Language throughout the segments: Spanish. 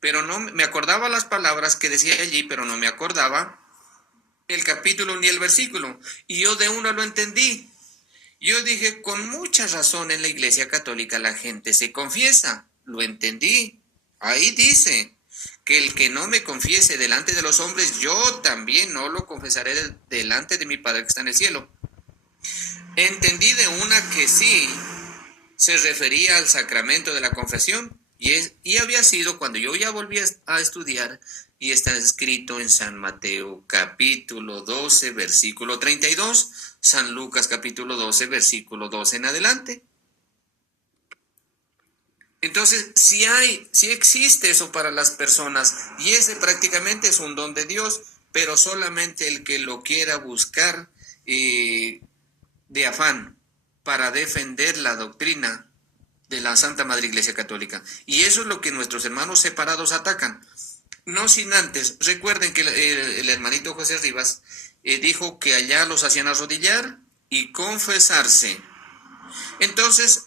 pero no me acordaba las palabras que decía allí, pero no me acordaba el capítulo ni el versículo. Y yo de una lo entendí. Yo dije, con mucha razón en la Iglesia Católica la gente se confiesa. Lo entendí. Ahí dice que el que no me confiese delante de los hombres, yo también no lo confesaré delante de mi Padre que está en el cielo. Entendí de una que sí se refería al sacramento de la confesión y había sido cuando yo ya volví a estudiar y está escrito en San Mateo capítulo 12 versículo 32, San Lucas capítulo 12 versículo 12 en adelante. Entonces, si existe eso para las personas y ese prácticamente es un don de Dios, pero solamente el que lo quiera buscar de afán para defender la doctrina de la Santa Madre Iglesia Católica. Y eso es lo que nuestros hermanos separados atacan. No sin antes, recuerden que el hermanito José Rivas dijo que allá los hacían arrodillar y confesarse. Entonces,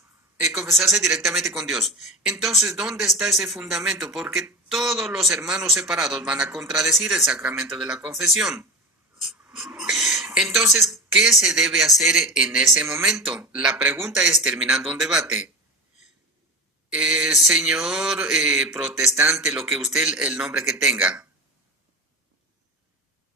confesarse directamente con Dios. Entonces, ¿dónde está ese fundamento? Porque todos los hermanos separados van a contradecir el sacramento de la confesión. Entonces, ¿qué se debe hacer en ese momento? La pregunta es, terminando un debate, señor protestante, lo que usted, el nombre que tenga,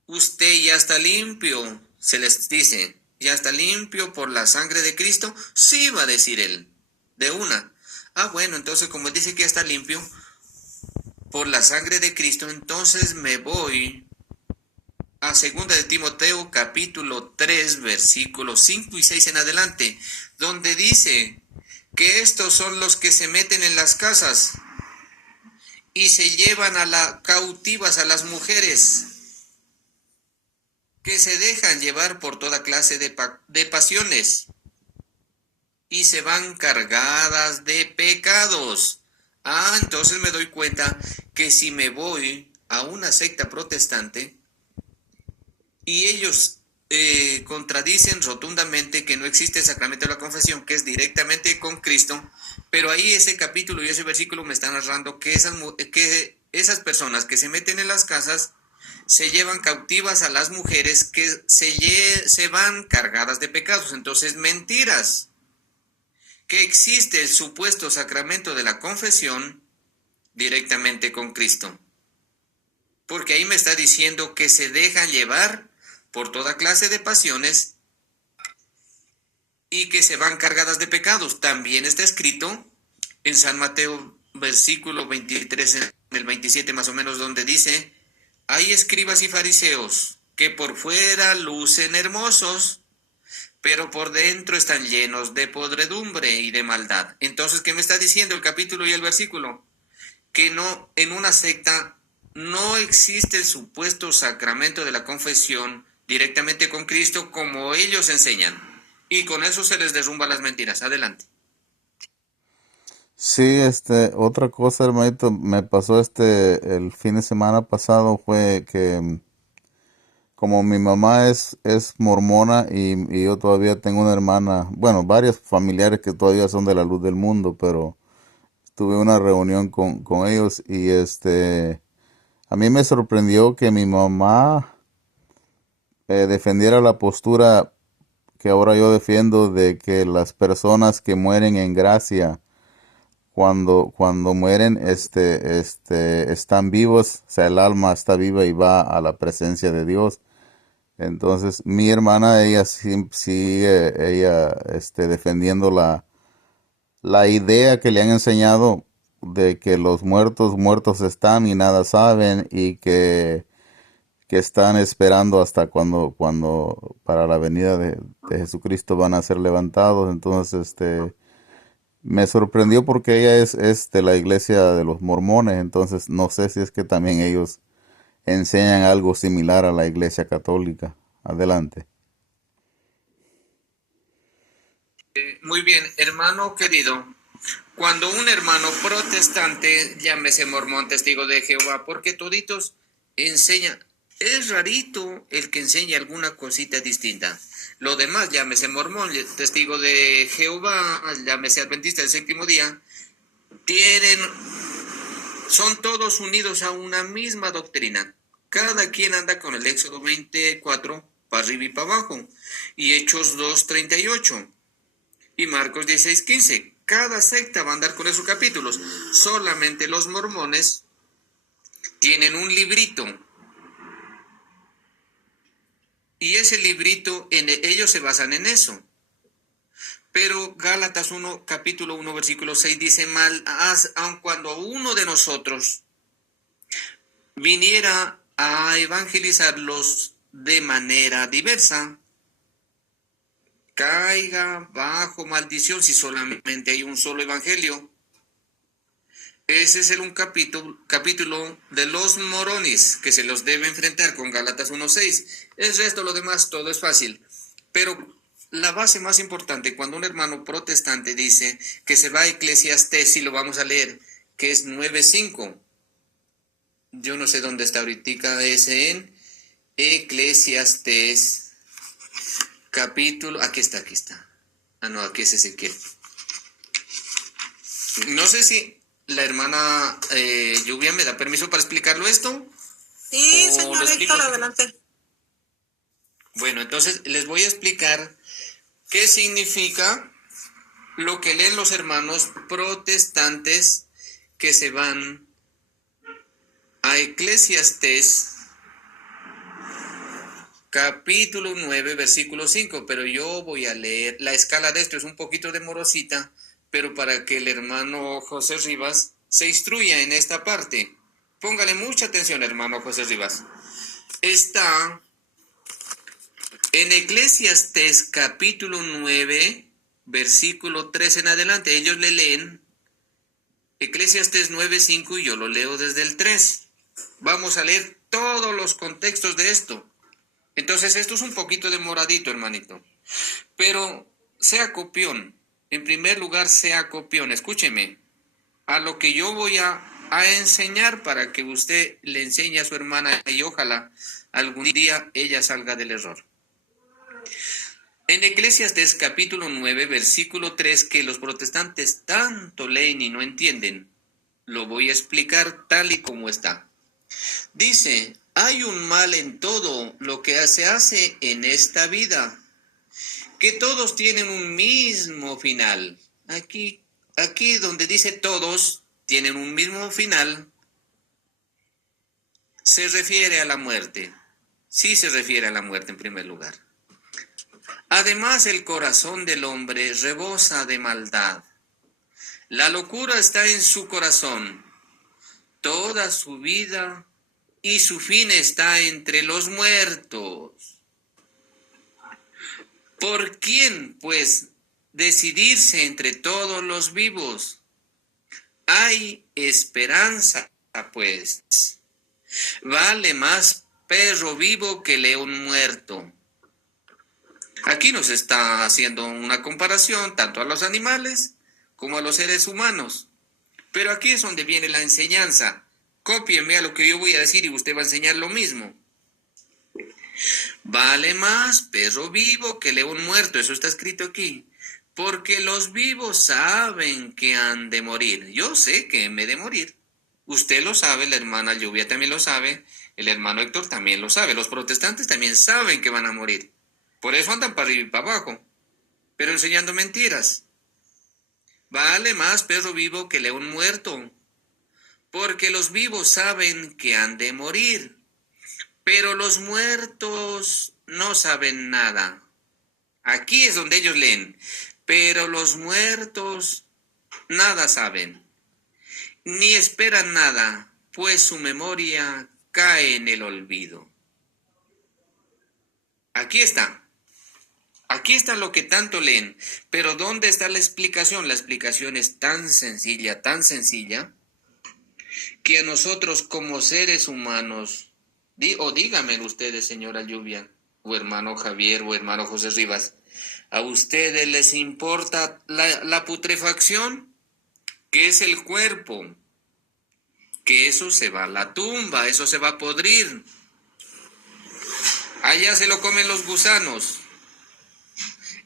usted ya está limpio, se les dice, ya está limpio por la sangre de Cristo. Sí, va a decir él, de una. Ah, bueno, entonces como dice que ya está limpio por la sangre de Cristo, entonces me voy a 2 de Timoteo capítulo 3 versículos 5 y 6 en adelante, donde dice que estos son los que se meten en las casas y se llevan cautivas a las mujeres, que se dejan llevar por toda clase de pasiones y se van cargadas de pecados. Ah, entonces me doy cuenta que si me voy a una secta protestante y ellos contradicen rotundamente que no existe el sacramento de la confesión, que es directamente con Cristo, pero ahí ese capítulo y ese versículo me están narrando que esas personas que se meten en las casas se llevan cautivas a las mujeres que se van cargadas de pecados. Entonces, mentiras. Que existe el supuesto sacramento de la confesión directamente con Cristo. Porque ahí me está diciendo que se dejan llevar por toda clase de pasiones y que se van cargadas de pecados. También está escrito en San Mateo versículo 23, en el 27 más o menos, donde dice: hay escribas y fariseos que por fuera lucen hermosos, pero por dentro están llenos de podredumbre y de maldad. Entonces, ¿qué me está diciendo el capítulo y el versículo? Que no, en una secta no existe el supuesto sacramento de la confesión directamente con Cristo como ellos enseñan. Y con eso se les derrumba las mentiras. Adelante. Sí, otra cosa, hermanito, me pasó el fin de semana pasado fue que como mi mamá es mormona y yo todavía tengo una hermana, bueno, varios familiares que todavía son de la luz del mundo, pero tuve una reunión con ellos y a mí me sorprendió que mi mamá defendiera la postura que ahora yo defiendo de que las personas que mueren en gracia cuando mueren están vivos, o sea, el alma está viva y va a la presencia de Dios. Entonces, mi hermana, ella sí, ella defendiendo la idea que le han enseñado de que los muertos muertos están y nada saben y que están esperando hasta cuando para la venida de Jesucristo van a ser levantados. Entonces, me sorprendió porque ella es de la iglesia de los mormones, entonces no sé si es que también ellos enseñan algo similar a la iglesia católica. Adelante. Muy bien, hermano querido. Cuando un hermano protestante, llámese mormón, testigo de Jehová, porque toditos enseñan, es rarito el que enseña alguna cosita distinta. Lo demás, llámese mormón, testigo de Jehová, llámese adventista del séptimo día, tienen Son todos unidos a una misma doctrina. Cada quien anda con el Éxodo 24 para arriba y para abajo. Y Hechos 2:38. Y Marcos 16:15. Cada secta va a andar con esos capítulos. Solamente los mormones tienen un librito. Y ese librito, ellos se basan en eso. Pero Gálatas 1, capítulo 1, versículo 6 dice mal, aun cuando uno de nosotros viniera a evangelizarlos de manera diversa, caiga bajo maldición si solamente hay un solo evangelio. Ese es un capítulo de los morones que se los debe enfrentar con Gálatas 1:6. El resto, lo demás, todo es fácil. Pero la base más importante, cuando un hermano protestante dice que se va a Eclesiastés, y lo vamos a leer, que es 9:5. Yo no sé dónde está ahorita ese en Eclesiastés, capítulo, aquí está. Ah, no, aquí es Ezequiel. No sé si la hermana Lluvia me da permiso para explicarlo esto. Sí, señor Héctor, adelante. Bueno, entonces les voy a explicar qué significa lo que leen los hermanos protestantes que se van a Eclesiastés, capítulo 9, versículo 5, pero yo voy a leer, la escala de esto es un poquito demorosita, pero para que el hermano José Rivas se instruya en esta parte. Póngale mucha atención, hermano José Rivas. Está en Eclesiastés capítulo 9, versículo 3 en adelante. Ellos le leen Eclesiastés 9:5 y yo lo leo desde el 3. Vamos a leer todos los contextos de esto. Entonces esto es un poquito demoradito, hermanito. Pero sea copión. En primer lugar, sea copión. Escúcheme. A lo que yo voy a enseñar para que usted le enseñe a su hermana y ojalá algún día ella salga del error. En Eclesiastés capítulo 9, versículo 3, que los protestantes tanto leen y no entienden, lo voy a explicar tal y como está. Dice, hay un mal en todo lo que se hace en esta vida, que todos tienen un mismo final. Aquí donde dice todos tienen un mismo final, se refiere a la muerte. Sí se refiere a la muerte en primer lugar. Además, el corazón del hombre rebosa de maldad. La locura está en su corazón. Toda su vida y su fin está entre los muertos. ¿Por quién, pues, decidirse entre todos los vivos? Hay esperanza, pues. Vale más perro vivo que león muerto. Aquí nos está haciendo una comparación tanto a los animales como a los seres humanos. Pero aquí es donde viene la enseñanza. Cópieme a lo que yo voy a decir y usted va a enseñar lo mismo. Vale más perro vivo que león muerto. Eso está escrito aquí. Porque los vivos saben que han de morir. Yo sé que me he de morir. Usted lo sabe, la hermana Lluvia también lo sabe, el hermano Héctor también lo sabe. Los protestantes también saben que van a morir. Por eso andan para arriba y para abajo, pero enseñando mentiras. Vale más perro vivo que león muerto, porque los vivos saben que han de morir, pero los muertos no saben nada. Aquí es donde ellos leen, pero los muertos nada saben, ni esperan nada, pues su memoria cae en el olvido. Aquí está. Aquí está lo que tanto leen, pero ¿dónde está la explicación? La explicación es tan sencilla, que a nosotros como seres humanos, o díganme ustedes, señora Lluvia, o hermano Javier, o hermano José Rivas, ¿a ustedes les importa la putrefacción? ¿Qué es el cuerpo? Que eso se va a la tumba, eso se va a podrir. Allá se lo comen los gusanos.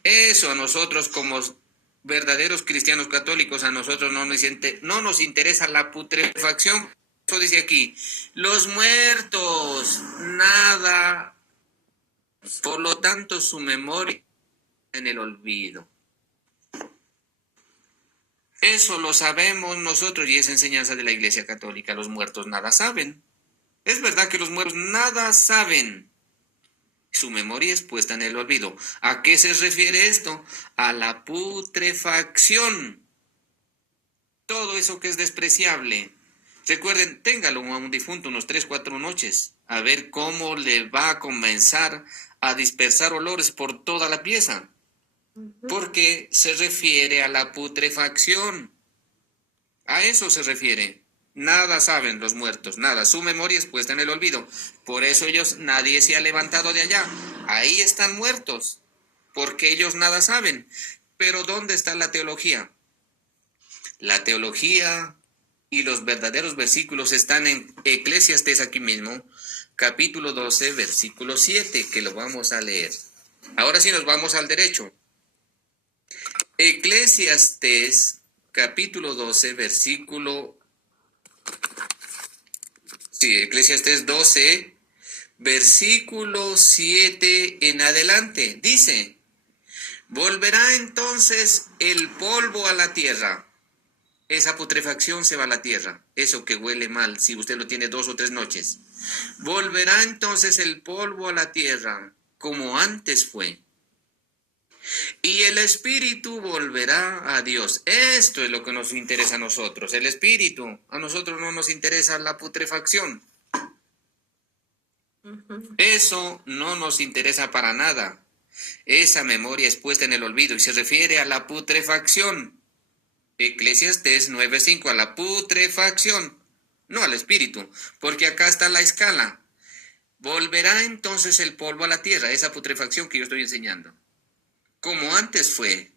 Eso a nosotros como verdaderos cristianos católicos, a nosotros no nos interesa la putrefacción, eso dice aquí, los muertos, nada, por lo tanto su memoria en el olvido. Eso lo sabemos nosotros y es enseñanza de la Iglesia Católica. Los muertos nada saben. Es verdad que los muertos nada saben. Su memoria es puesta en el olvido. ¿A qué se refiere esto? A la putrefacción. Todo eso que es despreciable. Recuerden, téngalo a un difunto unos 3, 4 noches. A ver cómo le va a comenzar a dispersar olores por toda la pieza. Porque se refiere a la putrefacción. A eso se refiere. Nada saben los muertos, nada. Su memoria es puesta en el olvido. Por eso nadie se ha levantado de allá. Ahí están muertos. Porque ellos nada saben. Pero ¿dónde está la teología? La teología y los verdaderos versículos están en Eclesiastés aquí mismo, capítulo 12, versículo 7, que lo vamos a leer. Ahora sí nos vamos al derecho. Eclesiastés, capítulo 12, Eclesiastés 12, versículo 7 en adelante. Dice, volverá entonces el polvo a la tierra. Esa putrefacción se va a la tierra. Eso que huele mal, si usted lo tiene 2 o 3 noches. Volverá entonces el polvo a la tierra, como antes fue. Y el espíritu volverá a Dios. Esto es lo que nos interesa a nosotros, el espíritu. A nosotros no nos interesa la putrefacción. Eso no nos interesa para nada. Esa memoria es puesta en el olvido y se refiere a la putrefacción. Eclesiastés 9:5, a la putrefacción, no al espíritu, porque acá está la escala. Volverá entonces el polvo a la tierra, esa putrefacción que yo estoy enseñando, como antes fue.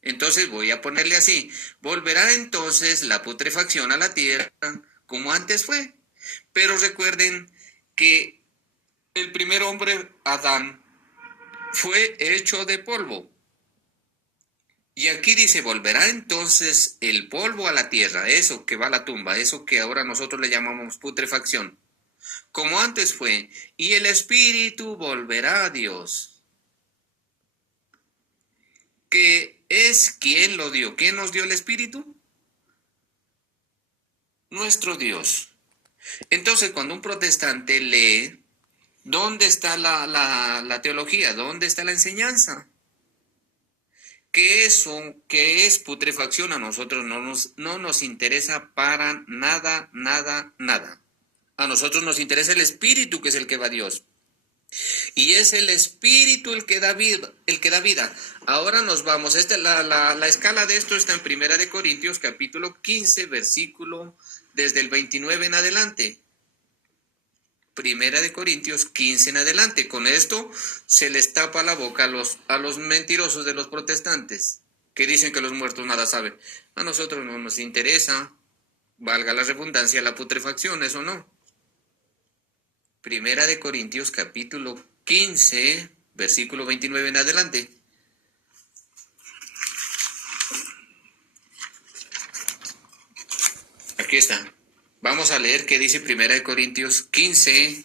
Entonces voy a ponerle así, volverá entonces la putrefacción a la tierra, como antes fue. Pero recuerden que el primer hombre, Adán, fue hecho de polvo. Y aquí dice, volverá entonces el polvo a la tierra, eso que va a la tumba, eso que ahora nosotros le llamamos putrefacción, como antes fue, y el espíritu volverá a Dios. ¿Qué es quién lo dio? ¿Quién nos dio el espíritu? Nuestro Dios. Entonces, cuando un protestante lee, ¿dónde está la teología? ¿Dónde está la enseñanza? Que eso, que es putrefacción, a nosotros no nos interesa para nada, nada, nada. A nosotros nos interesa el espíritu, que es el que va a Dios. Y es el espíritu el que da vida. Ahora nos vamos. La escala de esto está en 1 Corintios, capítulo 15, versículo desde el 29 en adelante. 1 Corintios 15 en adelante. Con esto se les tapa la boca a los mentirosos de los protestantes, que dicen que los muertos nada saben. A nosotros no nos interesa, valga la redundancia, la putrefacción, eso no. 1 Corintios capítulo 15, versículo 29 en adelante. Aquí está. Vamos a leer qué dice 1 Corintios 15.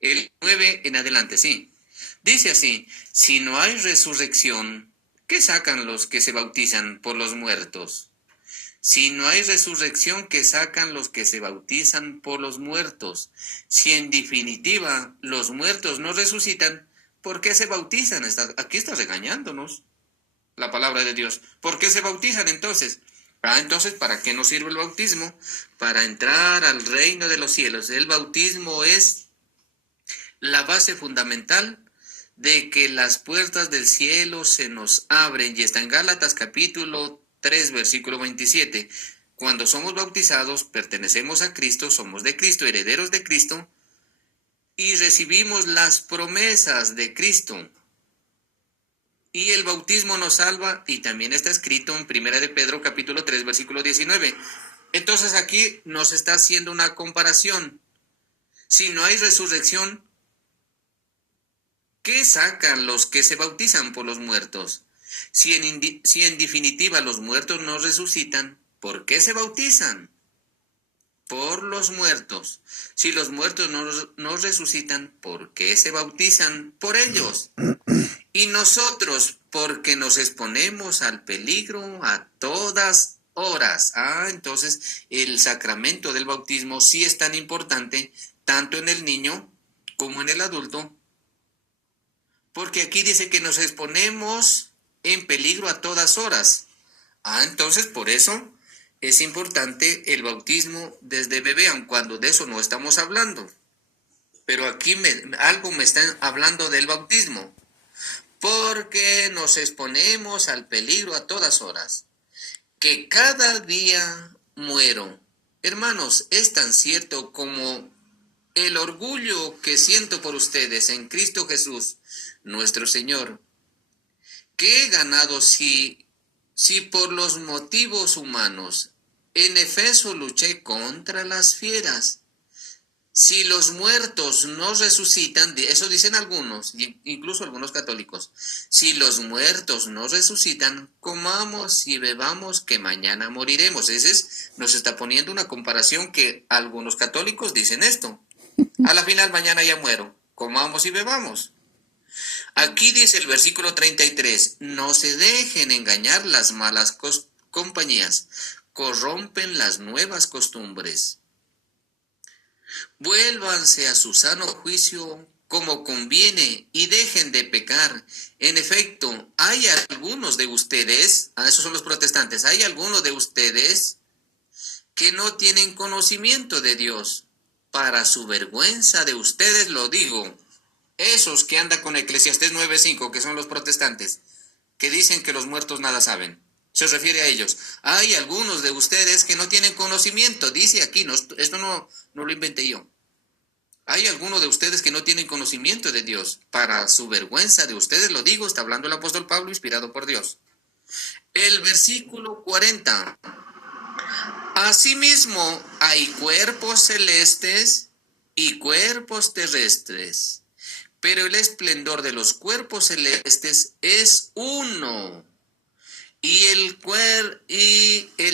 El 9 en adelante, sí. Dice así, si no hay resurrección, ¿qué sacan los que se bautizan por los muertos? Si no hay resurrección, ¿qué sacan los que se bautizan por los muertos? Si en definitiva los muertos no resucitan, ¿por qué se bautizan? Aquí está regañándonos la palabra de Dios. ¿Por qué se bautizan entonces? Entonces, ¿para qué nos sirve el bautismo? Para entrar al reino de los cielos. El bautismo es la base fundamental de que las puertas del cielo se nos abren. Y está en Gálatas capítulo 3, versículo 27. Cuando somos bautizados, pertenecemos a Cristo, somos de Cristo, herederos de Cristo, y recibimos las promesas de Cristo. Y el bautismo nos salva, y también está escrito en 1 de Pedro capítulo 3, versículo 19. Entonces aquí nos está haciendo una comparación. Si no hay resurrección, ¿qué sacan los que se bautizan por los muertos? Si en definitiva los muertos no resucitan, ¿por qué se bautizan? Por los muertos. Si los muertos no resucitan, ¿por qué se bautizan? Por ellos. Y nosotros, porque nos exponemos al peligro a todas horas. Entonces el sacramento del bautismo sí es tan importante, tanto en el niño como en el adulto, porque aquí dice que nos exponemos en peligro a todas horas. Entonces por eso es importante el bautismo desde bebé, aun cuando de eso no estamos hablando. Pero aquí algo me están hablando del bautismo. Porque nos exponemos al peligro a todas horas. Que cada día muero. Hermanos, es tan cierto como el orgullo que siento por ustedes en Cristo Jesús, nuestro Señor. ¿Qué he ganado si por los motivos humanos en Efeso luché contra las fieras? Si los muertos no resucitan, eso dicen algunos, incluso algunos católicos, si los muertos no resucitan, comamos y bebamos que mañana moriremos. Nos está poniendo una comparación que algunos católicos dicen esto. A la final mañana ya muero, comamos y bebamos. Aquí dice el versículo 33, no se dejen engañar las malas compañías, corrompen las nuevas costumbres. Vuélvanse a su sano juicio como conviene y dejen de pecar. En efecto, hay algunos de ustedes, esos son los protestantes, hay algunos de ustedes que no tienen conocimiento de Dios. Para su vergüenza de ustedes lo digo. Esos que andan con Eclesiastés 9:5, que son los protestantes, que dicen que los muertos nada saben. Se refiere a ellos. Hay algunos de ustedes que no tienen conocimiento. Dice aquí, esto no lo inventé yo. Hay algunos de ustedes que no tienen conocimiento de Dios. Para su vergüenza de ustedes lo digo, está hablando el apóstol Pablo, inspirado por Dios. El versículo 40. Asimismo, hay cuerpos celestes y cuerpos terrestres, pero el esplendor de los cuerpos celestes es uno. Y el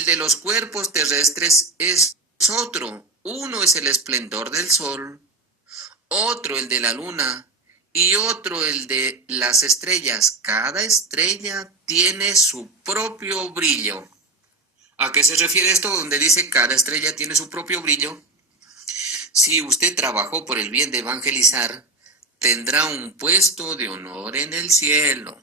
de los cuerpos terrestres es otro. Uno es el esplendor del sol, otro el de la luna y otro el de las estrellas. Cada estrella tiene su propio brillo. ¿A qué se refiere esto donde dice cada estrella tiene su propio brillo? Si usted trabajó por el bien de evangelizar, tendrá un puesto de honor en el cielo.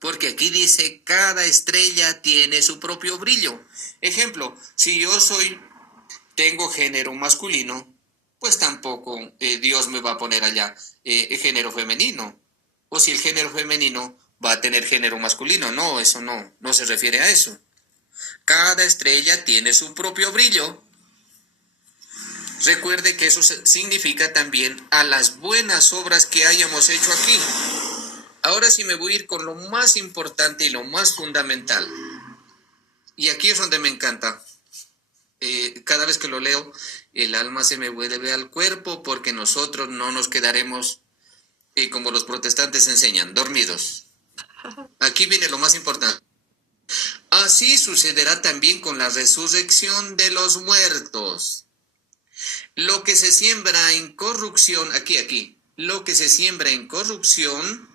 Porque aquí dice, cada estrella tiene su propio brillo. Ejemplo, si yo tengo género masculino, pues tampoco Dios me va a poner allá género femenino. O si el género femenino va a tener género masculino. No, eso no se refiere a eso. Cada estrella tiene su propio brillo. Recuerde que eso significa también a las buenas obras que hayamos hecho aquí. Ahora sí me voy a ir con lo más importante y lo más fundamental. Y aquí es donde me encanta. Cada vez que lo leo, el alma se me vuelve al cuerpo porque nosotros no nos quedaremos, como los protestantes enseñan, dormidos. Aquí viene lo más importante. Así sucederá también con la resurrección de los muertos. Lo que se siembra en corrupción, lo que se siembra en corrupción,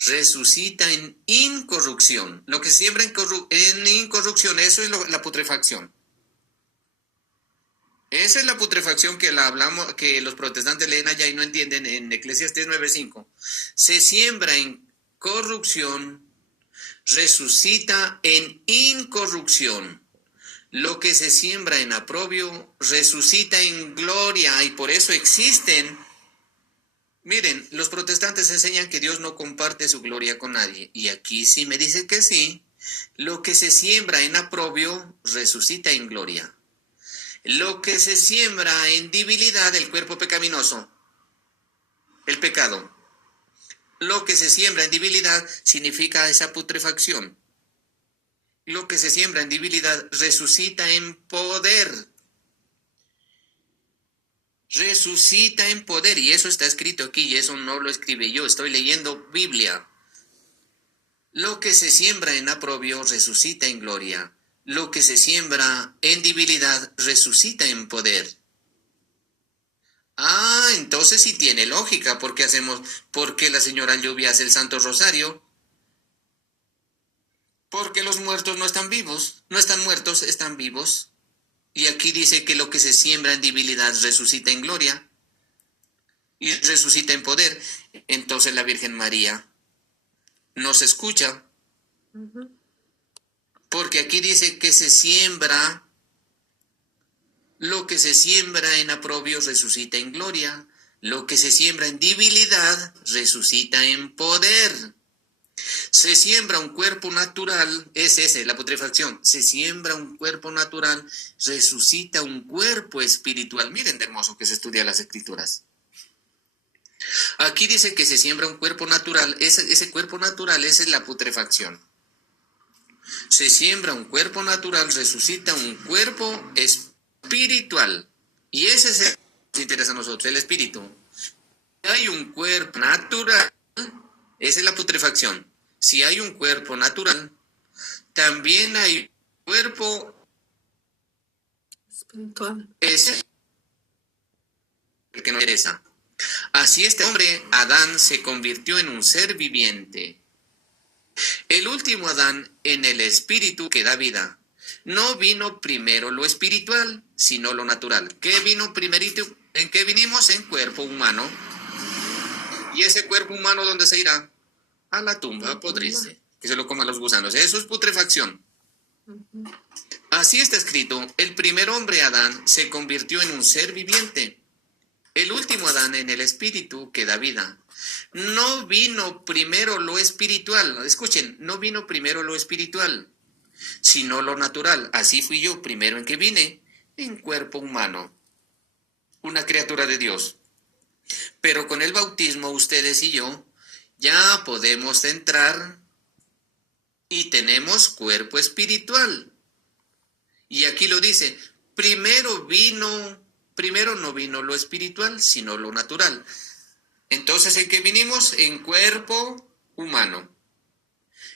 resucita en incorrupción. Lo que se siembra en incorrupción, eso es la putrefacción. Esa es la putrefacción que que los protestantes leen allá y no entienden en Eclesiastés 9:5. Se siembra en corrupción, resucita en incorrupción. Lo que se siembra en aprobio, resucita en gloria, y por eso existen. Miren, los protestantes enseñan que Dios no comparte su gloria con nadie, y aquí sí me dice que sí. Lo que se siembra en aprobio, resucita en gloria. Lo que se siembra en debilidad, el cuerpo pecaminoso, el pecado. Lo que se siembra en debilidad significa esa putrefacción. Lo que se siembra en debilidad resucita en poder. Resucita en poder, y eso está escrito aquí, y eso no lo escribe yo, estoy leyendo Biblia. Lo que se siembra en oprobio resucita en gloria. Lo que se siembra en debilidad resucita en poder. Ah, entonces sí tiene lógica, porque la señora Lluvia hace el Santo Rosario. Porque los muertos no están vivos, no están muertos, están vivos. Y aquí dice que lo que se siembra en debilidad resucita en gloria y resucita en poder. Entonces la Virgen María nos escucha, porque aquí dice que se siembra, lo que se siembra en oprobio resucita en gloria, lo que se siembra en debilidad resucita en poder. Se siembra un cuerpo natural, es ese, la putrefacción. Se siembra un cuerpo natural, resucita un cuerpo espiritual. Miren de hermoso que se estudia las Escrituras. Aquí dice que se siembra un cuerpo natural, ese cuerpo natural, esa es la putrefacción. Se siembra un cuerpo natural, resucita un cuerpo espiritual. Y ese es el que nos interesa a nosotros, el espíritu. Hay un cuerpo natural, esa es la putrefacción. Si hay un cuerpo natural, también hay un cuerpo espiritual. Es el que nos interesa. Así este hombre, Adán, se convirtió en un ser viviente. El último Adán en el espíritu que da vida. No vino primero lo espiritual, sino lo natural. ¿Qué vino primerito? ¿En qué vinimos? En cuerpo humano. ¿Y ese cuerpo humano dónde se irá? A la tumba a podrirse, que se lo coman los gusanos. Eso es putrefacción. Así está escrito, el primer hombre Adán se convirtió en un ser viviente. El último Adán en el espíritu que da vida. No vino primero lo espiritual, escuchen, no vino primero lo espiritual, sino lo natural. Así fui yo, primero en que vine, en cuerpo humano, una criatura de Dios. Pero con el bautismo ustedes y yo ya podemos entrar y tenemos cuerpo espiritual. Y aquí lo dice, primero no vino lo espiritual, sino lo natural. Entonces, ¿en qué vinimos? En cuerpo humano.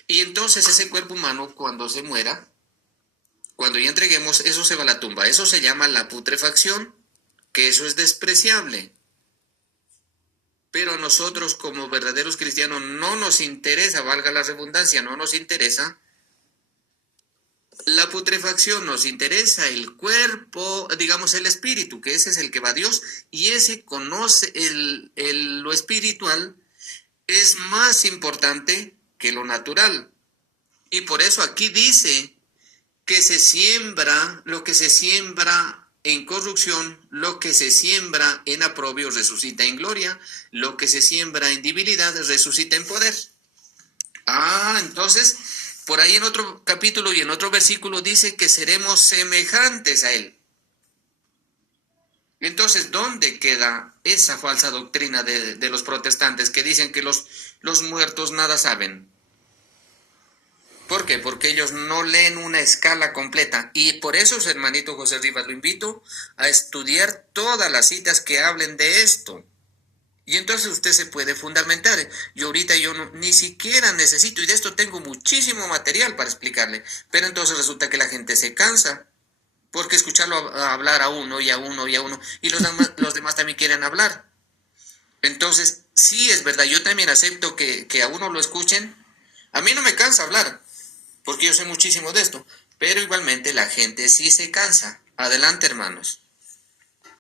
Y entonces ese cuerpo humano, cuando se muera, cuando ya entreguemos, eso se va a la tumba. Eso se llama la putrefacción, que eso es despreciable. Pero a nosotros como verdaderos cristianos no nos interesa, valga la redundancia, no nos interesa la putrefacción, nos interesa el cuerpo, digamos el espíritu, que ese es el que va a Dios, y ese conoce lo espiritual, es más importante que lo natural. Y por eso aquí dice que se siembra, lo que se siembra en corrupción, lo que se siembra en oprobio resucita en gloria, lo que se siembra en debilidad resucita en poder. Ah, entonces, por ahí en otro capítulo y en otro versículo dice que seremos semejantes a Él. Entonces, ¿dónde queda esa falsa doctrina de los protestantes que dicen que los muertos nada saben? ¿Por qué? Porque ellos no leen una escala completa. Y por eso, hermanito José Rivas, lo invito a estudiar todas las citas que hablen de esto. Y entonces usted se puede fundamentar. Yo ahorita ni siquiera necesito, y de esto tengo muchísimo material para explicarle. Pero entonces resulta que la gente se cansa. Porque escucharlo hablar a uno y a uno y a uno. Y los demás también quieren hablar. Entonces, sí es verdad, yo también acepto que a uno lo escuchen. A mí no me cansa hablar, porque yo sé muchísimo de esto, pero igualmente la gente sí se cansa. Adelante, hermanos.